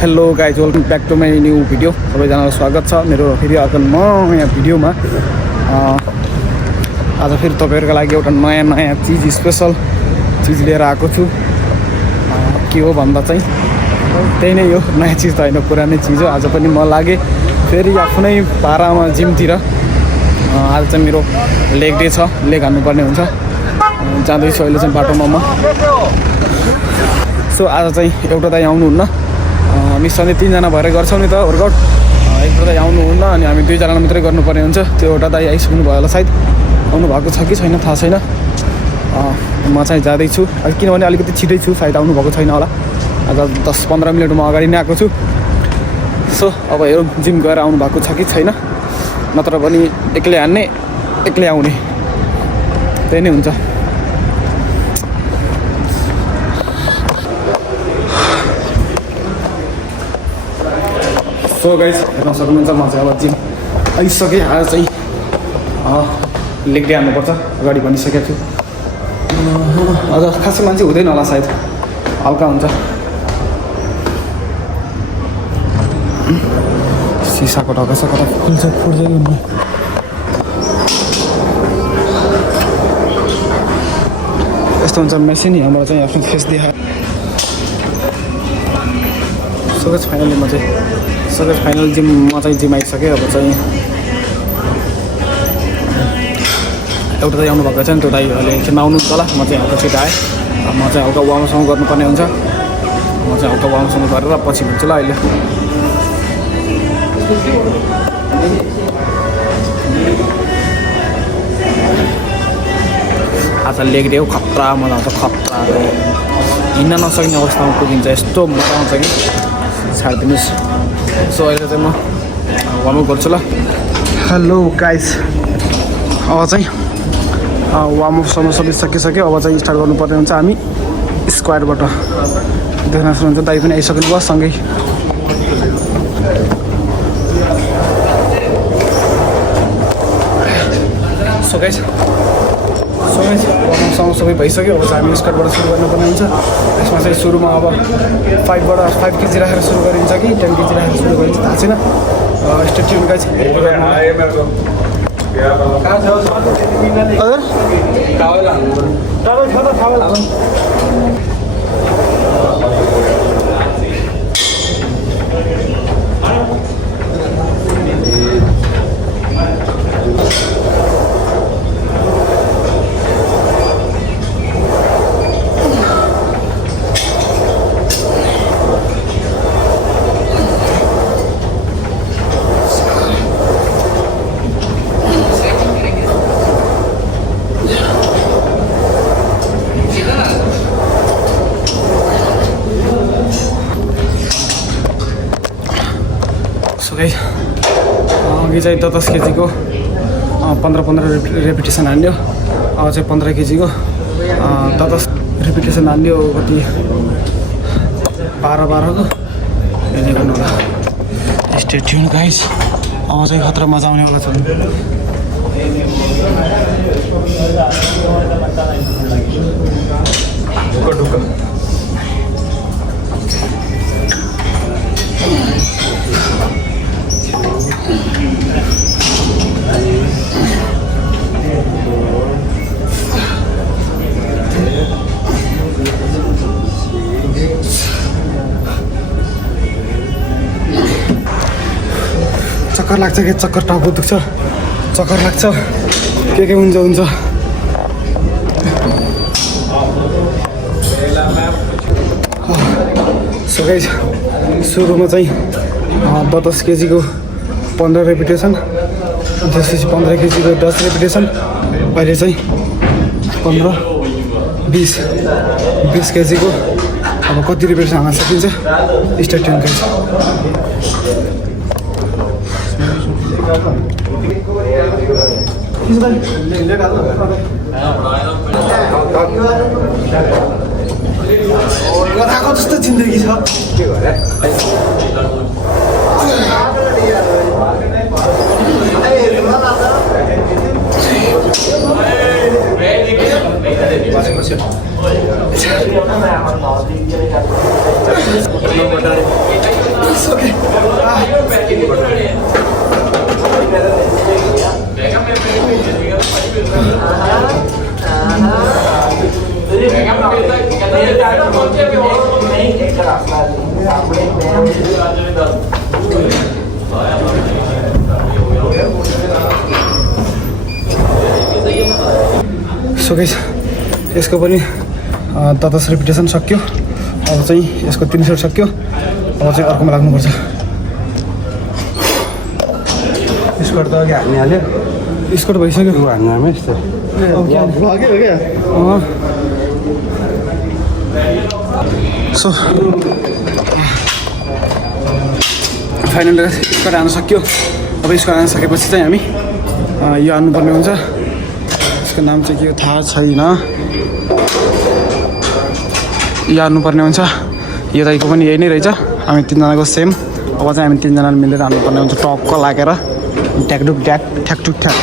Hello guys, welcome back to my new video. सबैजनालाई स्वागत छ मेरो फेरि अर्को नयाँ भिडियोमा। आज फेरि तपाईँहरूको लागि एउटा नयाँ चिज, स्पेसल चिज लिएर आएको छु। के हो भन्दा चाहिँ त्यही नै हो, नयाँ चिज त होइन, पुरानै चिज हो। आज पनि म लागेँ फेरि आफ्नै पारामा जिमतिर। आज चाहिँ मेरो लेग डे छ, लेग हान्नुपर्ने हुन्छ। जाँदैछु अहिले चाहिँ बाटोमा म। सो आज चाहिँ एउटा दाइ आउनुहुन्न, निस्सन्देह 3 जना भएर गर्छौँ नि त वर्कआउट। एउटा दाइ आउनुहुन्न अनि हामी 2 जना मात्रै गर्नुपर्ने हुन्छ। त्यो एउटा दाइ आइसक्नु भयो होला, सायद आउनु भएको छ कि छैन थाहा छैन। म चाहिँ जाँदैछु किनभने अलिकति छिटै छु, सायद आउनु भएको छैन होला। आज 10-15 मिनट म अगाडि नै आएको छु। सो अब हेरौँ जिम गएर आउनु भएको छ कि छैन, नत्र पनि एक्लै हान्ने एक्लै आउने, त्यही नै हुन्छ। सो गाइस, हेर्न सक्नुहुन्छ म चाहिँ अब जिम आइसकेँ। आज चाहिँ लेग डे हान्नुपर्छ, अगाडि भनिसकेको छु। आज खासै मान्छे हुँदैन होला, सायद हल्का हुन्छ। सिसाको ढोका छ, कता फुल्छ यस्तो हुन्छ मेसिन। हाम्रो चाहिँ आफ्नो फेस देखा। सकेज फाइनली म चाहिँ फाइनल जिम जिम आइसकेँ। अब चाहिँ एउटा दाइ आउनुभएको छ नि, त्यो दाइ अहिले एकछिनमा आउनुहुन्छ होला। म चाहिँ हल्का छिटो आएँ। म चाहिँ हल्का वार्मअपसँग गर्नुपर्ने हुन्छ। म चाहिँ हल्का वार्मअपसँग गरेर पछि भन्छु ल। अहिले आज लेग डे हो, खतरा मजा आउँछ, खतरा। हिँड्न नसक्ने अवस्थामा पुगिन्छ, यस्तो मजा आउँछ कि छाडिदिनुहोस्। सो अहिले चाहिँ म वार्मअप गर्छु ल। हेलो गाइस, अब चाहिँ वार्मअपसम्म सबै सकिसक्यो। अब चाहिँ स्टार्ट गर्नुपर्ने हुन्छ हामी स्क्वायरबाट। देख्न सक्नुहुन्छ दाइ पनि आइसक्नु भयो सँगै। सो गाइस वार्मअपसम्म सबै भइसक्यो। अब चाहिँ हामी स्क्वायरबाट सुरु गर्नुपर्ने हुन्छ। यसमा चाहिँ सुरुमा अब 5 केजी राखेर सुरु गरिन्छ कि 10 केजी राखेर सुरु गरिन्छ थाहा छैन। Stay tune guys. अघि चाहिँ 10 केजीको 15 रेपिटेसन हान्यो। अब चाहिँ 15 केजीको 10 रेपिटेसन हान्यो। कति 12 को यदि गर्नु होला। स्टे ट्युन गाइस, अब चाहिँ खतरा मजा आउनेवाला छ। चक्कर लाग्छ कि चक्कर, टाउको दुख्छ, चक्कर लाग्छ, के हुन्छ। सो गाइस, सुरुमा चाहिँ 10 केजीको 15 रेपिटेसन, त्यसपछि 15 केजीको 10 रेपिटेसन, अहिले चाहिँ 15-20 केजीको अब कति रेपिटेसन हान्न सकिन्छ। Start tune guys. कताको जस्तो जिन्दगी छ, के गरे। बस्यो सो गाइस यसको पनि 10 रिपिटेसन सक्यो। अब चाहिँ यसको 3 सेट सक्यो। अब चाहिँ अर्कोमा लाग्नुपर्छ। स्कोर त अघि हाल्निहाल्यो। स्कोर भइसक्यो। हाल्नुमा यस्तो सो फाइनल स्कोर हाल्न सक्यो। अब स्कोर हाल्न सकेपछि चाहिँ हामी यो हान्नुपर्ने हुन्छ। यसको नाम चाहिँ के हो थाहा छैन। यो हान्नुपर्ने हुन्छ। यो दाइको पनि यही नै रहेछ। हामी तिनजनाको सेम। अब चाहिँ हामी तिनजनाले मिलेर हान्नुपर्ने हुन्छ टक्क लागेर ट्याकडुक ट्याक ठ्याकटुक ठ्याक।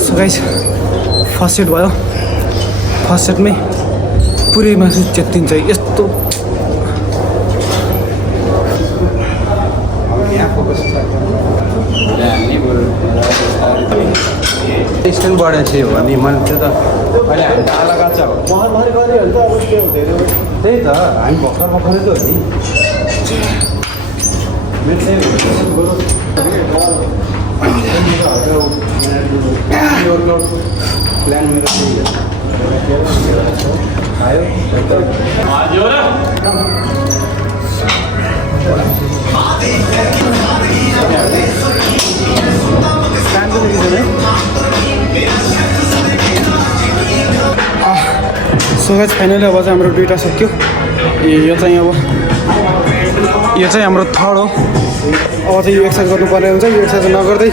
सो गाइस फर्स्ट सेट भयो। फर्स्ट सेटमै पुरै मासु चेत्तिन्छ यस्तो। स्ट्यान्ड बढेको थियो भने मैले त्यो त अहिले हामी त आला गाचा हो। त्यही त हामी भर्खरै त हो नि। प्लान मेरो सो गाइस फाइनली अब चाहिँ हाम्रो दुईवटा सक्यो। यो चाहिँ हाम्रो थर्ड हो। अब चाहिँ यो एक्सर्साइज गर्नुपर्ने हुन्छ। यो एक्सर्साइज नगर्दै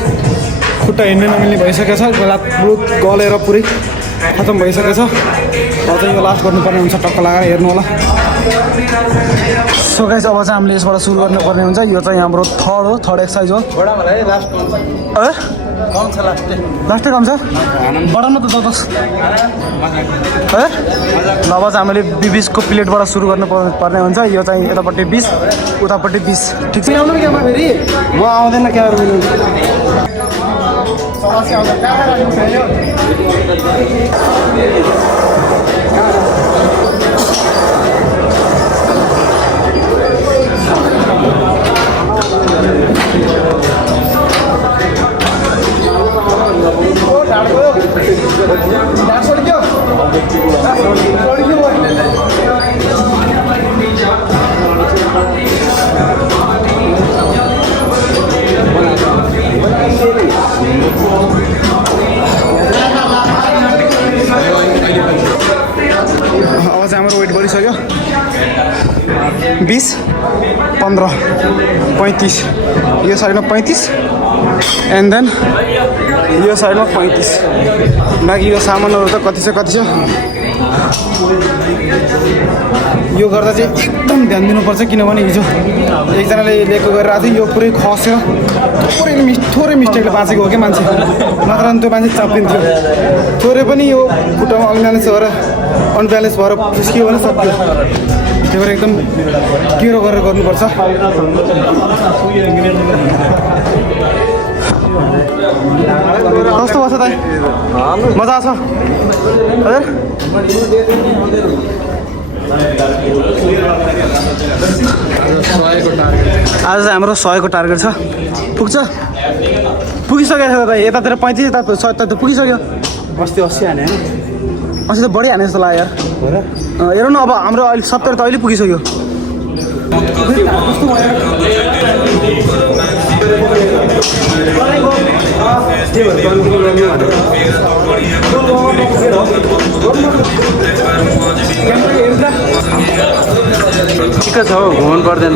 खुट्टा हिँड्नै नमिल्ने भइसकेको छ। बुलुत गलेर पुरै खतम भइसकेको छ। अब चाहिँ यो लास्ट गर्नुपर्ने हुन्छ। टक्क लगाएर हेर्नु होला। सो गाइस अब चाहिँ हामीले यसबाट सुरु गर्नुपर्ने हुन्छ। यो चाहिँ हाम्रो थर्ड हो। थर्ड एक्सर्साइज हो। लास्टै कम छ बढाउनु त 10 है। ल अब चाहिँ हामीले 20को प्लेटबाट सुरु गर्नुपर्ने हुन्छ। यो चाहिँ यतापट्टि 20 उतापट्टि 20 ठिक छ। आउनु क्यामेरा फेरि म आउँदैन क्यामेरा मिल्नु। अब चाहिँ हाम्रो वेट बढिसक्यो। 20 15 35 यो साइडमा 35 एन्ड देन यो साइडमा 35। बाँकी यो सामानहरू त कति छ यो गर्दा चाहिँ एकदम ध्यान दिनुपर्छ। किनभने हिजो एकजनाले लिएको गरेर आएको थियो। यो पुरै खस्यो। थोरै मिस्टेकले बाँचेको हो क्या मान्छे। नत्र त्यो मान्छे चापिन्थ्यो। थोरै पनि यो खुट्टामा अनब्यालेन्स भएर फुस्कियो भने सक्यो। त्यही भएर एकदम केयर गरेर गर्नुपर्छ। कस्तो बस्छ दाइ? मजा आछ हजुर? आज चाहिँ हाम्रो 100 को टार्गेट छ पुग्छ पुगिसकेको छ दादा यतातिर 35 यता 100 त पुगिसक्यो अस्ति 80 हाने हैन अस्ति त बढी हाने जस्तो लाग्यो यार हेरौँ न अब हाम्रो अहिले 70 त अहिले पुगिसक्यो ठिक छ हौ घुम्नु पर्दैन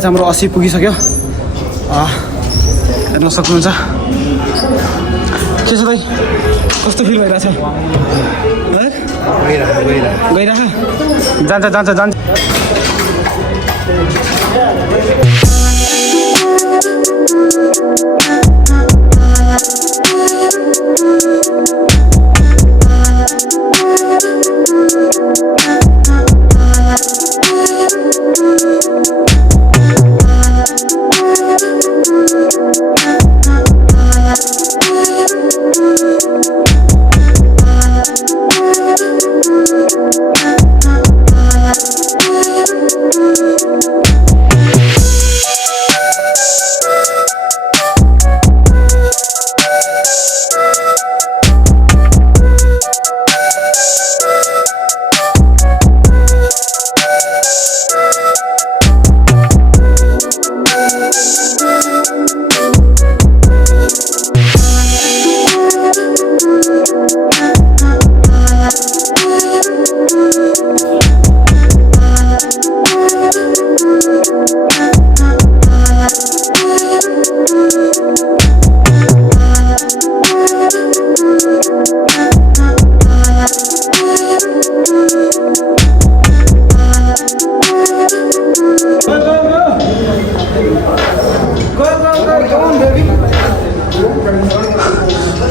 हाम्रो 80 पुगिसक्यो हेर्न सक्नुहुन्छ के छ दाइ कस्तो फिल भइरहेछ गइरहेछ जान्छ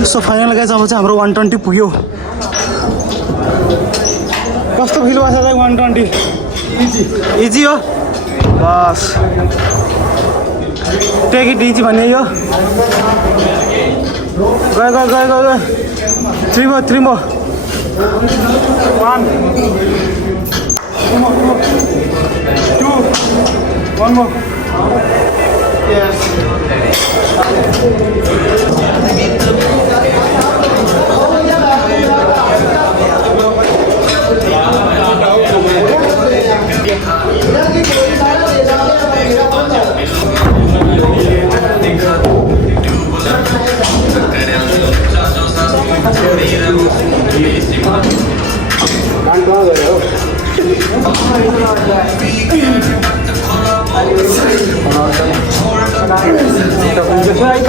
सो फाइनल गाइस अब चाहिँ हाम्रो 120 पुग्यो कस्तो फिल भएको छ दाइ 120 इजी हो बस टेक इट इजी भन्ने यो गयो 3 more 1 2 1 more yes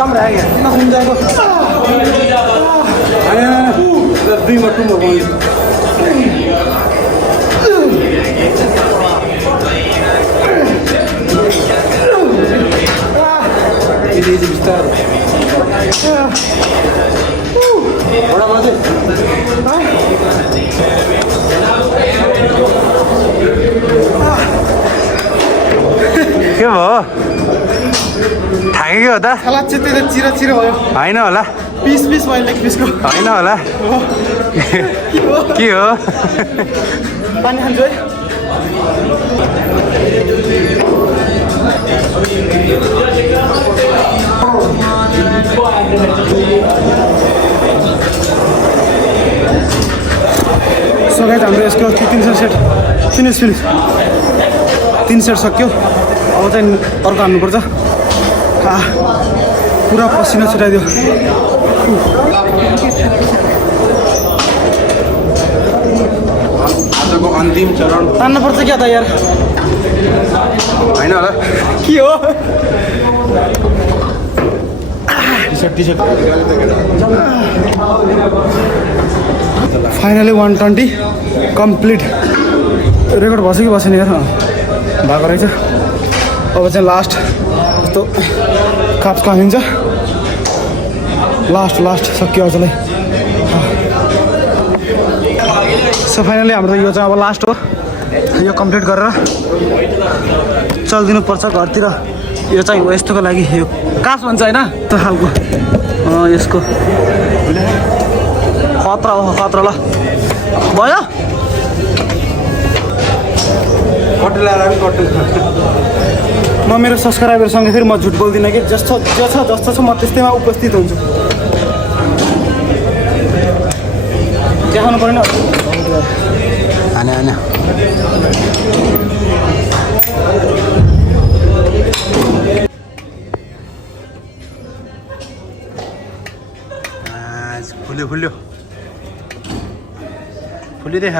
कम रह गया ना घूम जाएगा बड़ा मजे के भयो थाकेको हो त सलाद चाहिँ त्यो चिरा चिरा भयो होइन होला पिस भयो लेग पिसको होइन होला के हो पानी खान्छु है सो गाइस हाम्रो यसको 3 सेट फिनिस 3 सेट सक्यो अब चाहिँ अर्को हान्नुपर्छ पुरा पसिना छुटाइदियो आजको अन्तिम चरण तान्नुपर्छ क्या त यार होइन होला के हो टी-सर्ट फाइनली 120 कम्प्लिट रेकर्ड भएछ कि बसेन यार भएको रहेछ अब चाहिँ लास्ट यस्तो काप्स खाइन्छ लास्ट सक्यो अझलाई सो फाइनली हाम्रो यो चाहिँ अब लास्ट हो यो कम्प्लिट गरेर चलिदिनुपर्छ घरतिर। यो चाहिँ हो यस्तोको लागि, यो कास भन्छ होइन त्यो खालको यसको खतरा हो खतरा। ल भयो म मेरो सब्सक्राइबरसँग फेरि म झुट बोल्दिनँ कि जस्तो जस्तो छ म त्यस्तैमा उपस्थित हुन्छु। देखाउनु परेन आने आने खुल्यो खुल्यो खुलिदिए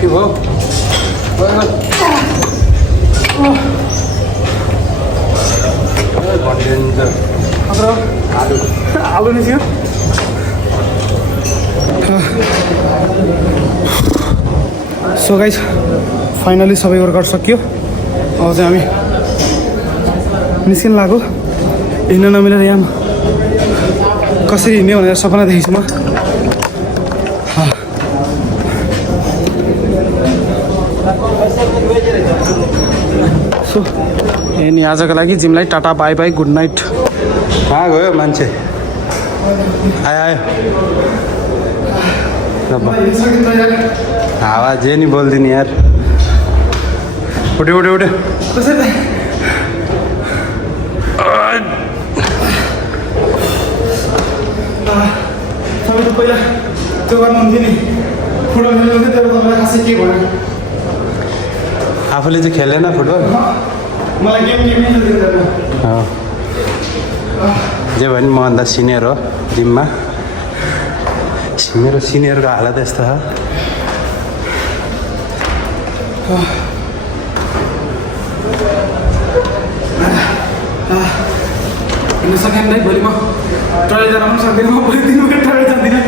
के भयो आलु निस्क्यो। सो गाइस फाइनली सबै वर्कआउट सकियो। अब चाहिँ हामी निस्किन लाग्यो। हिँड्न नमिलेर यहाँ कसरी हिँड्ने भनेर सपना देखेको छु म। सो नि आजको लागि जिमलाई tata bye bye good night. कहाँ गयो मान्छे? आयो आयो हावा जे नि बोलिदिने यार। उठ्यो उठ्यो उठ्यो तपाईँले पहिला त्यो गर्नुहुन्थ्यो नि फुटबल खेल्नुहुन्थ्यो, तर तपाईँलाई खासै के भएन। आफूले चाहिँ खेलेन फुटबल? मलाई गेम खेल्दैन। जे भयो नि मभन्दा सिनियर हो जिममा। मेरो सिनियरको हालत यस्तो छ। हिँड्न सकेन दाइ, भोलि म टोइलेट जान पनि सक्दिनँ। म भोलि दिनभरि टोइलेट जाँदिनँ।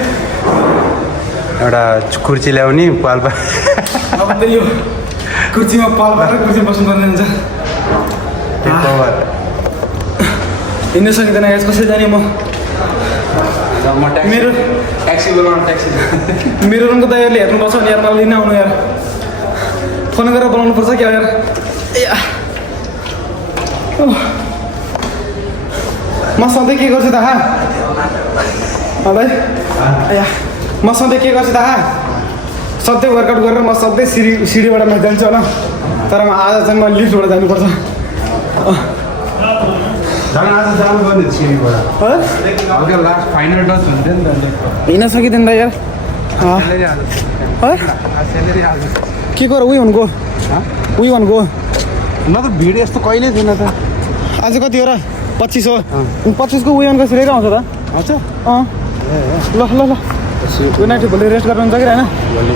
एउटा कुर्ची ल्याउने पाल्पा अब त यो कुर्सीमा पाल भएर कुर्सी बस्नुपर्ने हुन्छ। हिँड्न सकिँदैन यार, कसरी जाने म? मेरो ट्याक्सी बोलाउनु ट्याक्सी। मेरो रुमको दाइहरूले हेर्नुपर्छ नि यार, मलाई लिन आउनु यार। फोन गरेर बोलाउनु पर्छ क्या यार। म सधैँ के गर्छु त भाइ? म सधैँ के गर्छु त सधैँ वर्कआउट गरेर म सधैँ सिँढीबाट म जान्छु होला। तर आज चाहिँ म लिफ्टबाट जानुपर्छ। आज जानुपर्ने सिँढीबाट लास्ट फाइनल टच हुन्थ्यो नि त। हिँड्न सकिँदैन त यार। के गर उयो हुनुको उयो भनेको न त भिड यस्तो कहिले थिएन त। आज कति हो र? 25 हो। 25 को उयो कसरी आउँछ त? आउँछ। ल ल ल गुड नाइट। भोलि रेस्ट गर्नु हुन्छ कि होइन? भोलि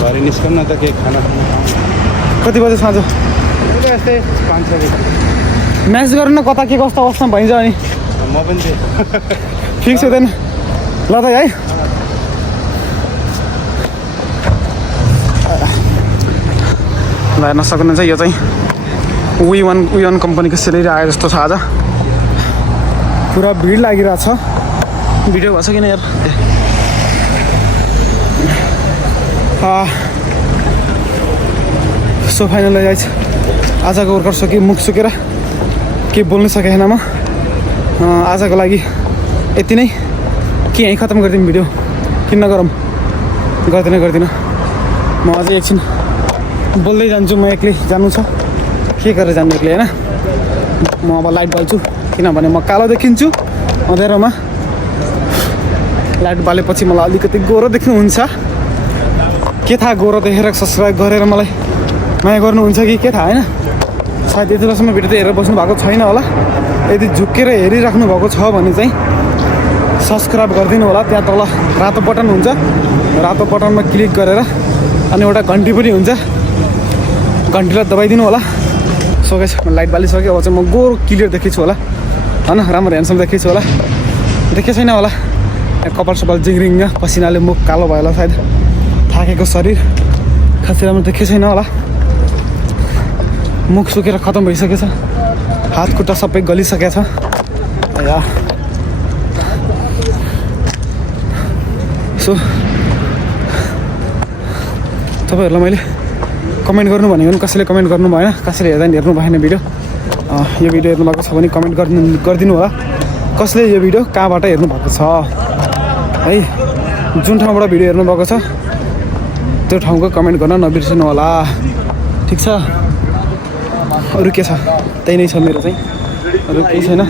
घरि निस्कनु न त केही खाना। कति बजे साँझ? यस्तै 5 बजे। म्याच गर्नु न, कता के कस्तो अवस्थामा भइन्छ अनि म पनि थिएँ। फिक्स हुँदैन ल त है। ल हेर्न सक्नुहुन्छ यो चाहिँ वी1 कम्पनीको सेलेरी आयो जस्तो छ। आज पुरा भिड लागिरहेछ। भिडियो भएको छ किन यार? सो फाइनल गाइस आजको वर्कआउट सक्यो। मुख सुकेर के बोल्नु सकेन म। आजको लागि यति नै के यहीँ खत्तम गरिदिउँ भिडियो। किन गरौँ? गर्दिनँ म अझै एकछिन बोल्दै जान्छु। म एक्लै जानु छ, के गरेर जानु एक्लै होइन? म अब लाइट बाल्छु किनभने म कालो देखिन्छु अँध्यारोमा। लाइट बालेपछि मलाई अलिकति गोरो देख्नुहुन्छ। के थाहा गोरो देखेर सब्सक्राइब गरेर मलाई माया गर्नुहुन्छ कि के थाहा होइन? सायद यति बेलासम्म भिडियो त हेरेर बस्नु भएको छैन होला। यदि झुक्केर हेरिराख्नु भएको छ भने चाहिँ सब्सक्राइब गरिदिनु होला। त्यहाँ तल रातो बटन हुन्छ, रातो बटनमा क्लिक गरेर अनि एउटा घन्टी पनि हुन्छ, घन्टीलाई दबाइदिनु होला। सो गाइस लाइट बालिसक्यो। अब चाहिँ म गोरो क्लियर देखेछु होला होइन? राम्रो ह्यान्डसम देखेछु होला? देखे छैन होला। कपाल सपाल जिङ्रिङ पसिनाले मुख कालो भयो होला सायद। थाकेको शरीर खासै राम्रो देखे छैन होला। मुख सुकेर खतम भइसकेछ। हात खुट्टा सबै गलिसकेछ। सो तपाईँहरूलाई मैले कमेन्ट गर्नु भनेको पनि कसैले कमेन्ट गर्नु भएन, कसैले हेर्दा नि हेर्नु भएन भिडियो। यो भिडियो हेर्नु भएको छ भने कमेन्ट गरिदिनु होला कसले यो भिडियो कहाँबाट हेर्नु भएको छ है। जुन ठाउँबाट भिडियो हेर्नु भएको छ त्यो ठाउँको कमेन्ट गर्न नबिर्सनु होला, ठिक छ। अरू के छ, त्यही नै छ मेरो चाहिँ, अरू केही छैन।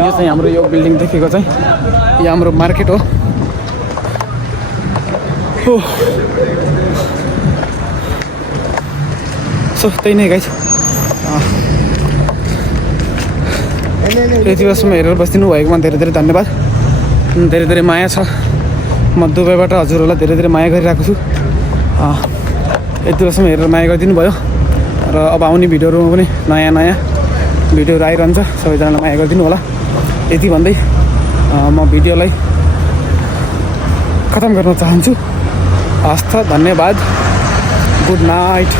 यो चाहिँ हाम्रो यो बिल्डिङ देखेको चाहिँ यो हाम्रो मार्केट हो। सो त्यही नै गाइस, यति बेलासम्म हेरेर बसिदिनु भएकोमा धेरै धेरै धन्यवाद, धेरै धेरै माया छ। म दुबईबाट हजुरहरूलाई धेरै धेरै माया गरिरहेको छु। यति बेलासम्म हेरेर माया गरिदिनु भयो र अब आउने भिडियोहरूमा पनि नयाँ नयाँ भिडियोहरू आइरहन्छ, सबैजनालाई माया गरिदिनु होला। यति भन्दै म भिडियोलाई खतम गर्न चाहन्छु। हस्त, धन्यवाद, गुड नाइट।